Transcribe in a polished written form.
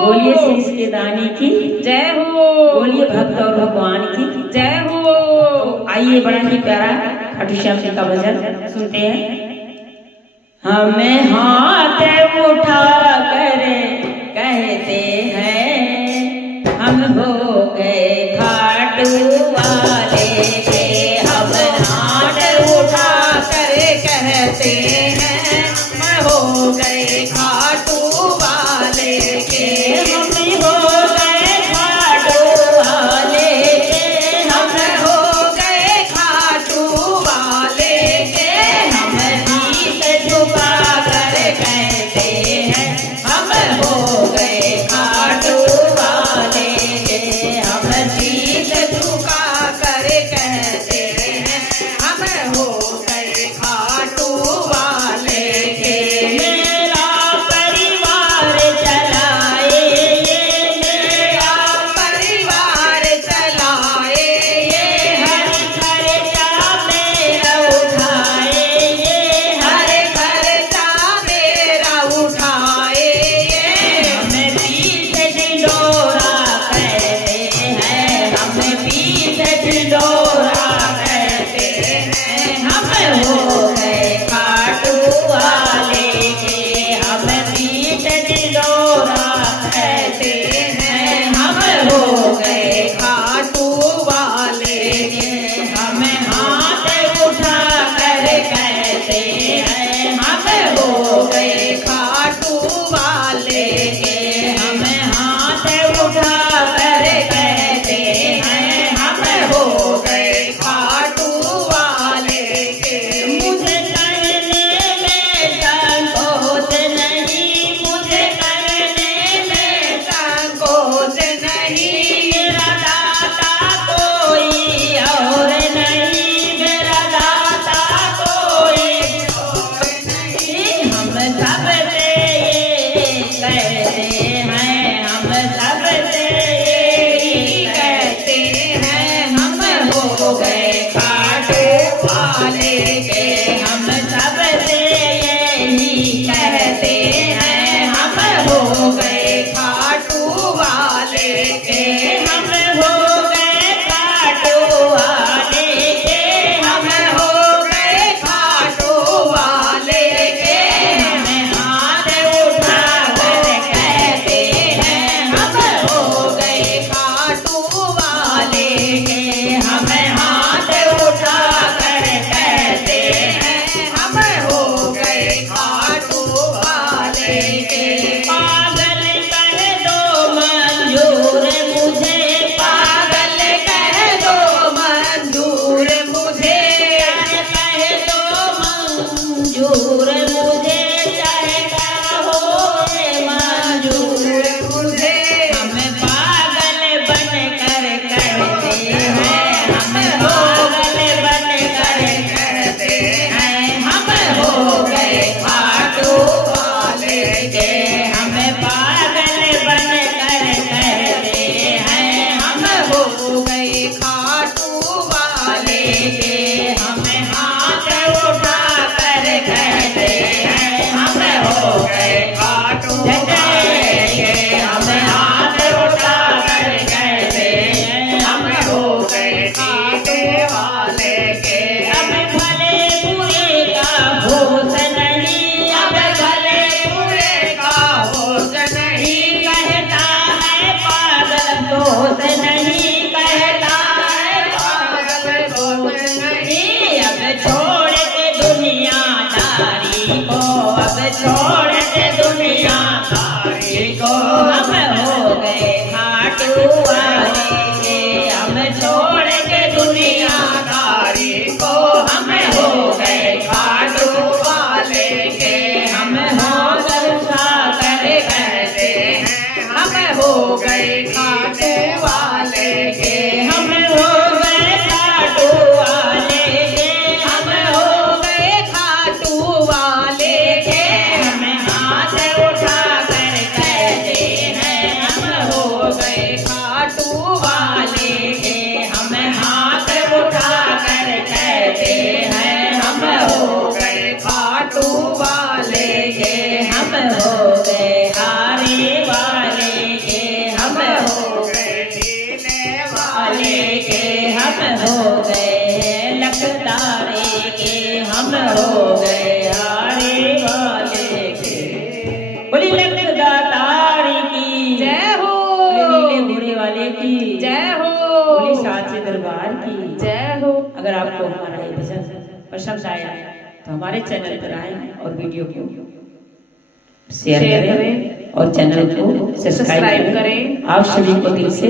बोलिए शीश के दानी की जय हो। बोलिए भक्त और भगवान की जय हो। आइए बड़ा ही प्यारा खाटू श्याम जी का भजन सुनते हैं। हमें हाथ उठा कर कहते हैं हम हो गए खाटू वाले के। हम हाथ उठा कर कहते हैं हम हो गए खाटू वाले के। हम हो गए खाटू वाले के। हम हो गए खाटू वाले के। हम शीश झुका कर कहते हैं हम हो गए खाटू वाले के। हम शीश झुका कर कहते हैं हम हो गए खाटू वाले के। मेरा परिवार चलाए ये मेरा परिवार चलाए ये। हर खर्चा मेरा उठाए ये। हर खर्चा मेरा उठाए ये। हमें पीठ ढिंढोरा कहते हैं हम पीठ ढिंढोरा कहते हैं हम हो गए खाटू वाले के। हम पीठ ढिंढोरा कहते हैं हम हो गए खाटू वाले के। हम हाथ उठा कर कहते हैं हम हो गए खाटू वाले के। हम हाथ उठा कर कहते हैं हम हो गए खाटू वाले के। मुझे कहने में संकोच नहीं। मुझे कहने में संकोच नहीं। मेरा दाता कोई और नहीं। मेरा दाता कोई और नहीं। हम सबसे ये कहते हैं हम सबसे ये कहते हैं हम हो गए खाटू वाले के। हम सबसे यही कहते हैं हम हो गए खाटू वाले के। हम हो गए खाटू वाले के। हम हो गए खाटू वाले के। हमें हाथ उठा कर कहते हैं हम हो गए खाटू वाले के। हमें हाथ उठा कर कहते हैं हम हो गए खाटू वाले के। पागल कह दो मंजूर मुझे। पागल कह दो मंजूर मुझे। कह दो मंजूर मुझे चाहे कहो मंजूर मुझे। हम पागल बन कर कहते हैं हम पागल बन कर कहते हैं हम हो गए खाटू वाले के। हम पागल बन कर कहते हैं हम हो गए खाटू वाले के। हम हाथ उठा कर कहते हैं हम हो गए खाटू वाले के। हम हाथ उठा कर कहते हैं हम हो गए खाटू वाले के। अब भले बुरे का होश नहीं। अब भले बुरे का होश नहीं। कहता है पागल दोष नहीं। कहता है पागल दोष नहीं। अब छोड़ के दुनियादारी को। अब छोड़ के दुनियादारी को। हम हो गए खाटू वाले के। हम छोड़ के दुनियादारी को। हम हो गए खाटू वाले के। हम हो कर कहते हैं हम हो गए खाटू वाले के। हम हो गए खाटू वाले के। हम हो गए खाटू वाले के। हम हाथ उठा कर कहते हैं हम हो गए खाटू वाले के। हम हाथ उठा कर कहते हैं हम हो गए खाटू वाले के। हम हो गए हारे वाले हम हो गए लखदारे के, हम हो गए हारे वाले के। बोली लखदातारी की जय हो, बोली नीले घोड़े वाले की जय हो, बोली साचे दरबार की जय हो। अगर आपको हमारा ये भजन पसंद आया तो हमारे चैनल पर आए और वीडियो को शेयर करें और चैनल को सब्सक्राइब करें। आप सभी को दिल से